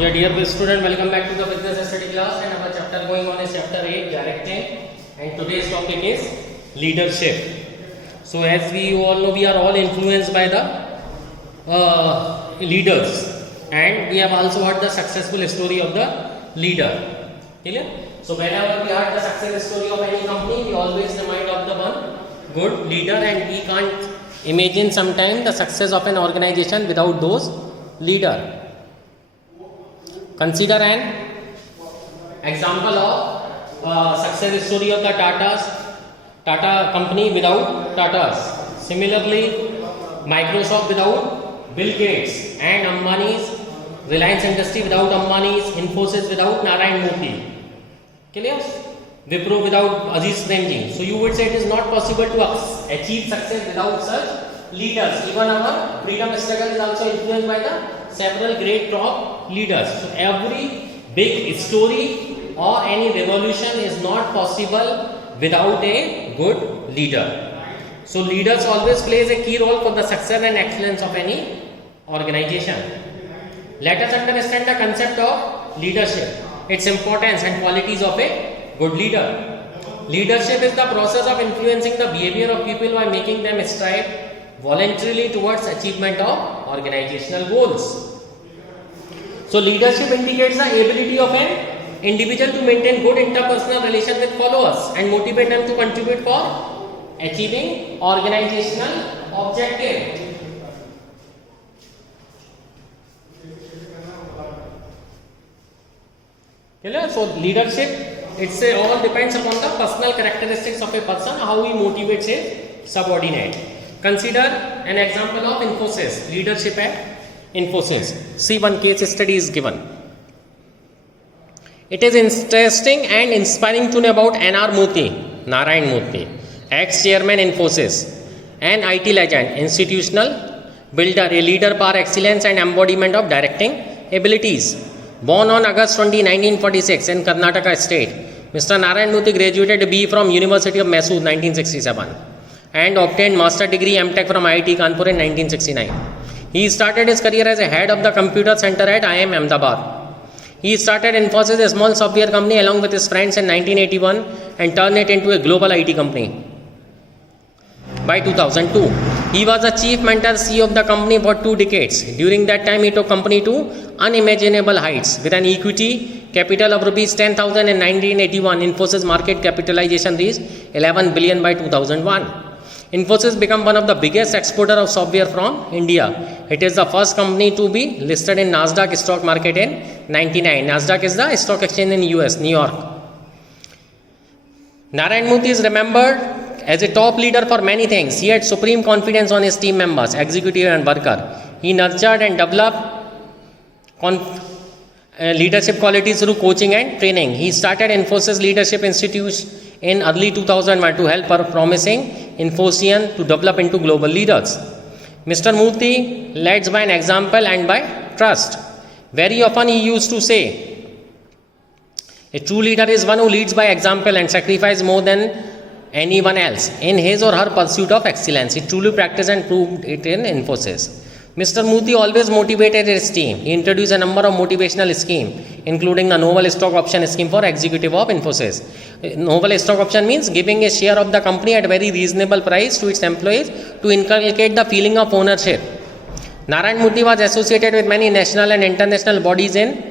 Yeah, dear student, welcome back to the business study class, and our chapter going on is chapter 8, directing, and today's topic is leadership. So as we all know, we are all influenced by the leaders, and we have also heard the successful story of the leader. Clear? So whenever we heard the success story of any company, we always remind of the one good leader, and we can't imagine sometime the success of an organization without those leader. Consider an example of success story of the Tata company without Tatas. Similarly, Microsoft without Bill Gates, and Ambani's Reliance Industry without Ambani's, Infosys without Narayan Murthy. Clear? Wipro without Aziz Premji. So you would say it is not possible to achieve success without such leaders. Even our freedom struggle is also influenced by the several great top leaders. So every big story or any revolution is not possible without a good leader. So leaders always plays a key role for the success and excellence of any organization. Let us understand the concept of leadership, its importance and qualities of a good leader. Leadership is the process of influencing the behavior of people by making them strive voluntarily towards achievement of organizational goals. So leadership indicates the ability of an individual to maintain good interpersonal relation with followers and motivate them to contribute for achieving organizational objective. So leadership, all depends upon the personal characteristics of a person, how he motivates a subordinate. Consider an example of Infosys, leadership at Infosys. See, one case study is given. It is interesting and inspiring to know about N.R. Murthy, Narayan Murthy, ex-chairman Infosys, an IT legend, institutional builder, a leader par excellence and embodiment of directing abilities. Born on August 20, 1946 in Karnataka state, Mr. Narayan Murthy graduated B from University of Mysore 1967 and obtained master degree M.Tech from IIT Kanpur in 1969. He started his career as a head of the computer center at IIM Ahmedabad. He started Infosys, a small software company, along with his friends in 1981 and turned it into a global IT company. By 2002, he was the chief mentor CEO of the company for 2 decades. During that time, he took company to unimaginable heights. With an equity capital of rupees 10,000 in 1981, Infosys market capitalization reached 11 billion by 2001. Infosys became one of the biggest exporter of software from India. It is the first company to be listed in Nasdaq stock market in 1999. Nasdaq is the stock exchange in US, New York. Narayan Murthy is remembered as a top leader for many things. He had supreme confidence on his team members, executive and worker. He nurtured and developed leadership qualities through coaching and training. He started Infosys Leadership Institute in early 2001 to help our promising Infosian to develop into global leaders. Mr. Murthy leads by an example and by trust. Very often he used to say, a true leader is one who leads by example and sacrifices more than anyone else in his or her pursuit of excellence. He truly practiced and proved it in Infosys. Mr. Murthy always motivated his team. He introduced a number of motivational schemes, including the Noble Stock Option Scheme for executive of Infosys. Noble Stock Option means giving a share of the company at a very reasonable price to its employees to inculcate the feeling of ownership. Narayan Murthy was associated with many national and international bodies in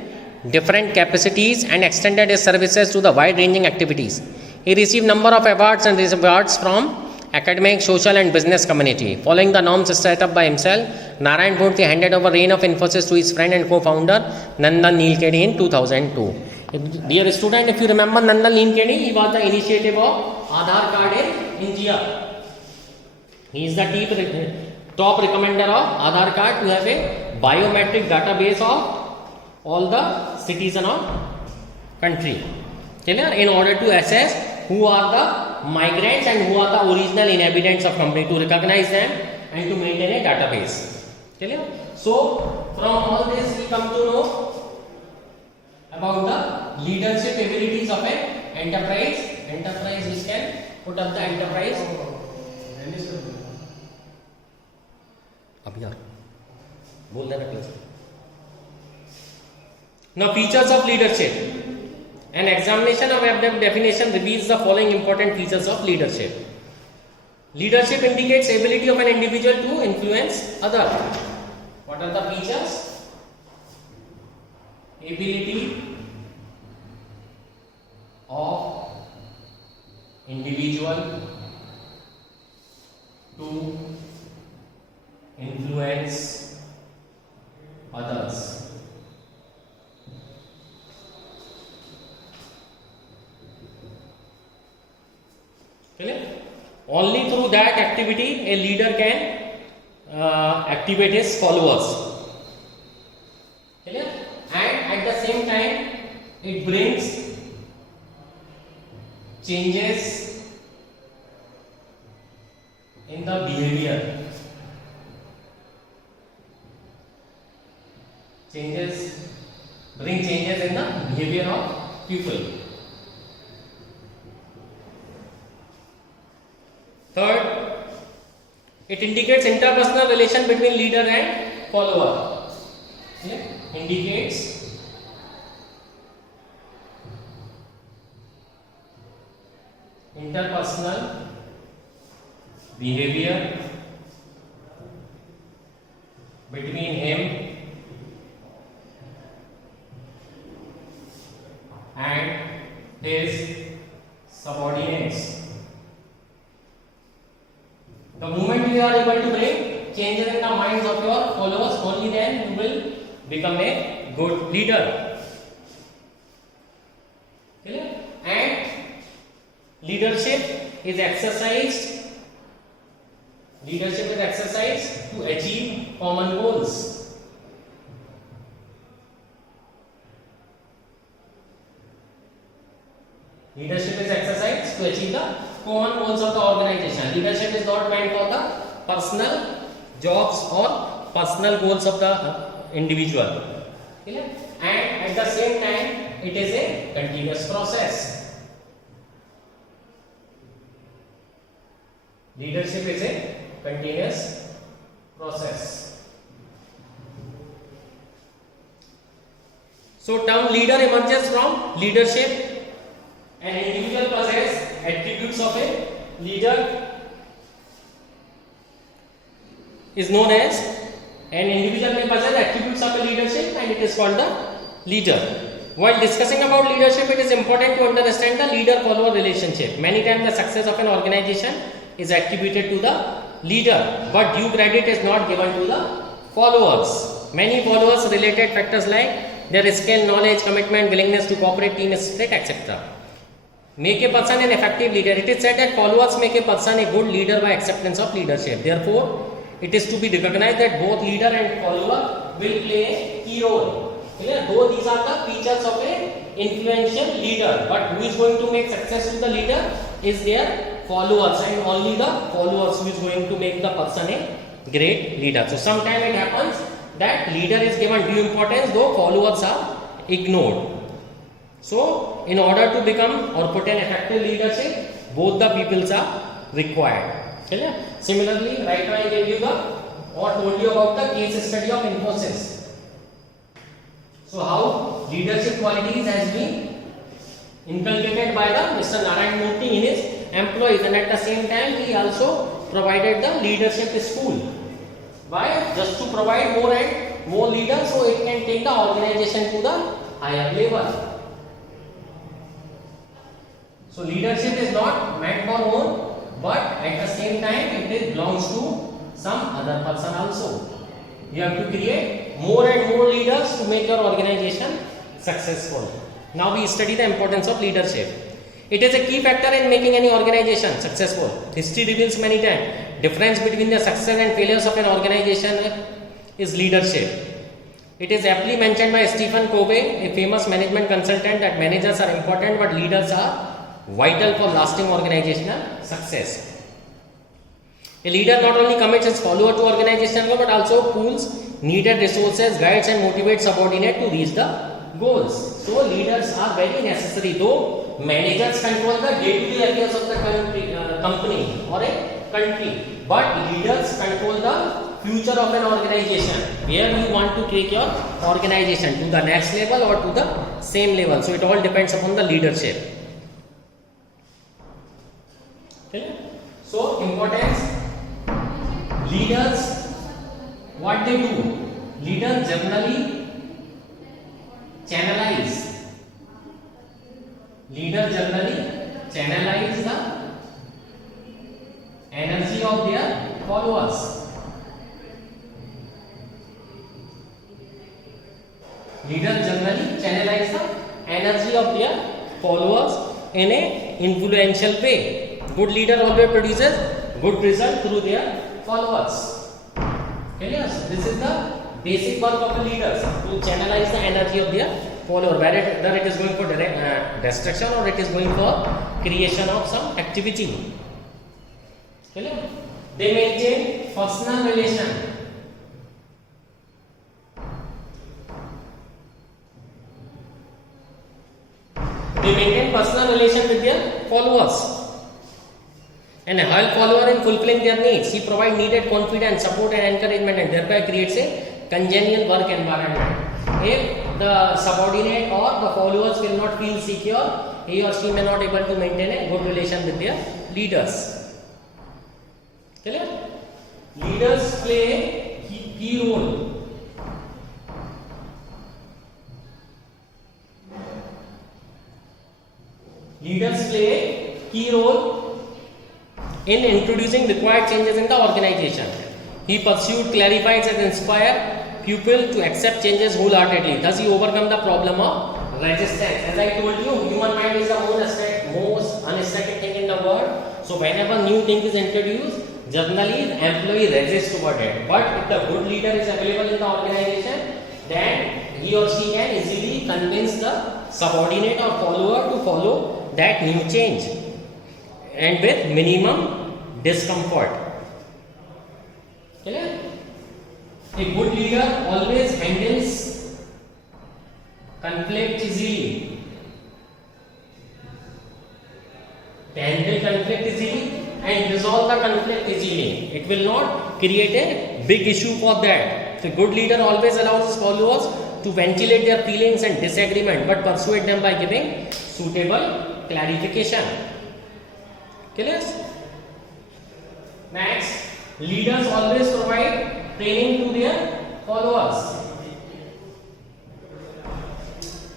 different capacities and extended his services to the wide-ranging activities. He received number of awards and rewards from academic, social and business community. Following the norms set up by himself, Narayan Murthy handed over reign of Infosys to his friend and co-founder Nandan Nilekani in 2002. Dear student, if you remember Nandan Nilekani, he was the initiative of Aadhaar card in India. He is the top recommender of Aadhaar card to have a biometric database of all the citizens of country. In order to assess who are the migrants and who are the original inhabitants of company, to recognize them and to maintain a database. So from all this we come to know about the leadership abilities of an enterprise which can put up the enterprise. अब यार बोल देना class Now, features of leadership. An examination of above definition reveals the following important features of leadership. Leadership indicates ability of an individual to influence others. What are the features? Ability of individual to influence others. Clear? Only through that activity a leader can activate his followers. Clear? And at the same time it brings changes in the behavior. Bring changes in the behavior of people. Third, it indicates interpersonal relation between leader and follower. Yeah? Indicates interpersonal behavior between him and his subordinates. The moment you are able to bring changes in the minds of your followers, only then you will become a good leader. Clear? And leadership is exercised to achieve common goals. Leadership is exercised to achieve the common goals of the organization. Leadership is not meant for the personal jobs or personal goals of the individual. Clear? And at the same time, it is a continuous process. Leadership is a continuous process. So, term leader emerges from leadership. An individual possesses attributes of a leader is known as an individual may possess attributes of a leadership and it is called the leader. While discussing about leadership, it is important to understand the leader-follower relationship. Many times the success of an organization is attributed to the leader, but due credit is not given to the followers. Many followers related factors like their skill, knowledge, commitment, willingness to cooperate, team spirit, etc. Make a person an effective leader. It is said that followers make a person a good leader by acceptance of leadership. Therefore, it is to be recognized that both leader and follower will play a key role. Clear? Though these are the features of a influential leader, but who is going to make success with the leader is their followers, and only the followers who is going to make the person a great leader. So sometimes it happens that leader is given due importance though followers are ignored. So, in order to become or put an effective leadership, both the peoples are required. Clear? Similarly, right now I gave you or told you about the case study of Infosys. So, how leadership qualities has been inculcated by the Mr. Narayan Murthy in his employees, and at the same time he also provided the leadership school. Why? Just to provide more and more leaders so it can take the organization to the higher level. So leadership is not meant for own, but at the same time it belongs to some other person also. You have to create more and more leaders to make your organization successful. Now we study the importance of leadership. It is a key factor in making any organization successful. History reveals many times difference between the success and failures of an organization is leadership. It is aptly mentioned by Stephen Covey, a famous management consultant, that managers are important but leaders are vital for lasting organizational success. A leader not only commits his follower to organizational goal but also pools needed resources, guides and motivates subordinate to reach the goals. So leaders are very necessary, though managers control the day-to-day affairs of the company or a country, but leaders control the future of an organization, where you want to take your organization to the next level or to the same level. So it all depends upon the leadership. Okay? So importance, leaders, what they do? Leaders generally channelize. Leaders generally channelize the energy of their followers. Leaders generally channelize the energy of their followers in a influential way. Good leader always produces good result through their followers. Okay, yes, this is the basic work of the leaders, to channelize the energy of their follower, whether it is going for destruction or it is going for creation of some activity. Okay, they maintain personal relation. They maintain personal relation with their followers and help follower in fulfilling their needs. He provides needed confidence, support and encouragement, and thereby creates a congenial work environment. If the subordinate or the followers will not feel secure, he or she may not able to maintain a good relation with their leaders. Clear? Leaders play a key role. Leaders play a key role in introducing required changes in the organization. He pursued, clarifies and inspired pupil to accept changes wholeheartedly. Thus he overcome the problem of resistance. As I told you, human mind is the most unaesthetic thing in the world. So whenever new thing is introduced, generally the employee resists toward it. But if the good leader is available in the organization, then he or she can easily convince the subordinate or follower to follow that new change and with minimum discomfort. Clear? A good leader always handles conflict easily. They handle conflict easily and resolve the conflict easily. It will not create a big issue for that. The good leader always allows his followers to ventilate their feelings and disagreement, but persuade them by giving suitable clarification. Clear? Next, leaders always provide training to their followers.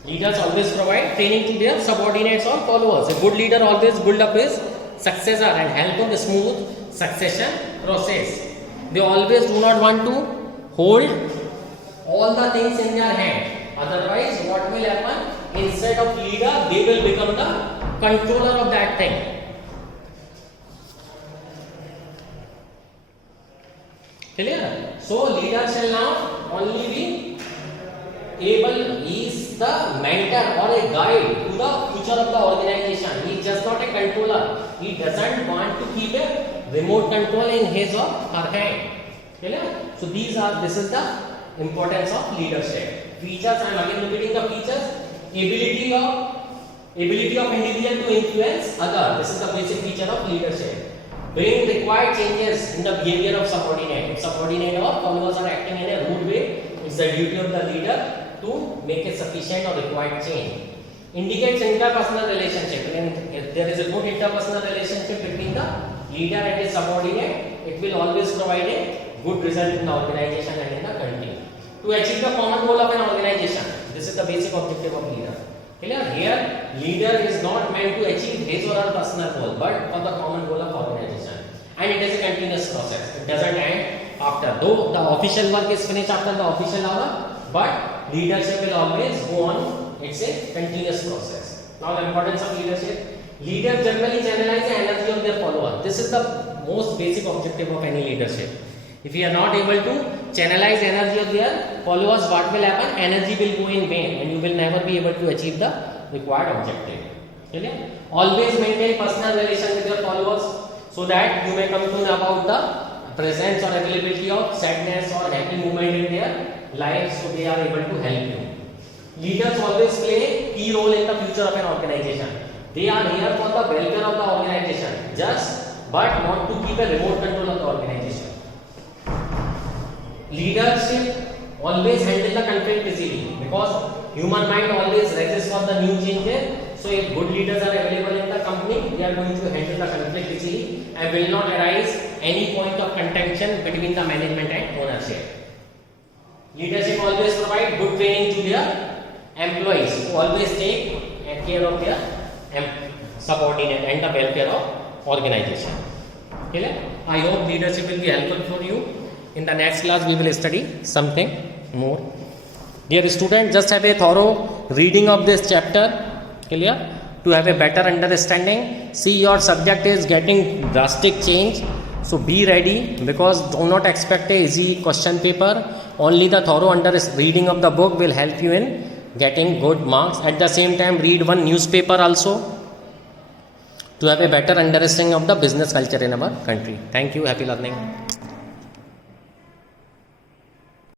Leaders always provide training to their subordinates or followers. A good leader always build up his successor and help him smooth succession process. They always do not want to hold all the things in their hand. Otherwise, what will happen? Instead of leader, they will become the controller of that thing. Clear? So, leader shall now only be able, he is the mentor or a guide to the future of the organization. He is just not a controller. He doesn't want to keep a remote control in his or her hand. Clear? So, this is the importance of leadership. Features, I am again repeating the features. Ability of individual to influence other. This is the basic feature of leadership. Bring required changes in the behavior of subordinate. If subordinate or followers are acting in a rude way, it's the duty of the leader to make a sufficient or required change. Indicates interpersonal relationship. When if there is a good interpersonal relationship between the leader and his subordinate, it will always provide a good result in the organization and in the country. To achieve the common goal of an organization, this is the basic objective of leader. Clear? Here, leader is not meant to achieve his or her personal goal, but for the common goal of organization. And it is a continuous process. It doesn't end after. Though the official work is finished after the official hour, but leadership will always go on. It's a continuous process. Now, the importance of leadership. Leaders generally channelize the energy of their followers. This is the most basic objective of any leadership. If you are not able to channelize energy of their followers, what will happen? Energy will go in vain and you will never be able to achieve the required objective. Okay? Always maintain personal relation with your followers so that you may come to know about the presence or availability of sadness or happy moment in their lives, so they are able to help you. Leaders always play a key role in the future of an organization. They are here for the welfare of the organization, but not to keep a remote control of the organization. leadership always handle the conflict easily because human mind always resists for the new changes. So if good leaders are available in the company, they are going to handle the conflict easily and will not arise any point of contention between the management and ownership. Leadership always provide good training to their employees who always take care of their subordinate and the welfare of organization. Clear? I hope leadership will be helpful for you. In the next class we will study something more. Dear students, just have a thorough reading of this chapter. Clear? To have a better understanding. See, your subject is getting drastic change. So be ready because do not expect a easy question paper. Only the thorough reading of the book will help you in getting good marks. At the same time, read one newspaper also to have a better understanding of the business culture in our country. Thank you. Happy learning.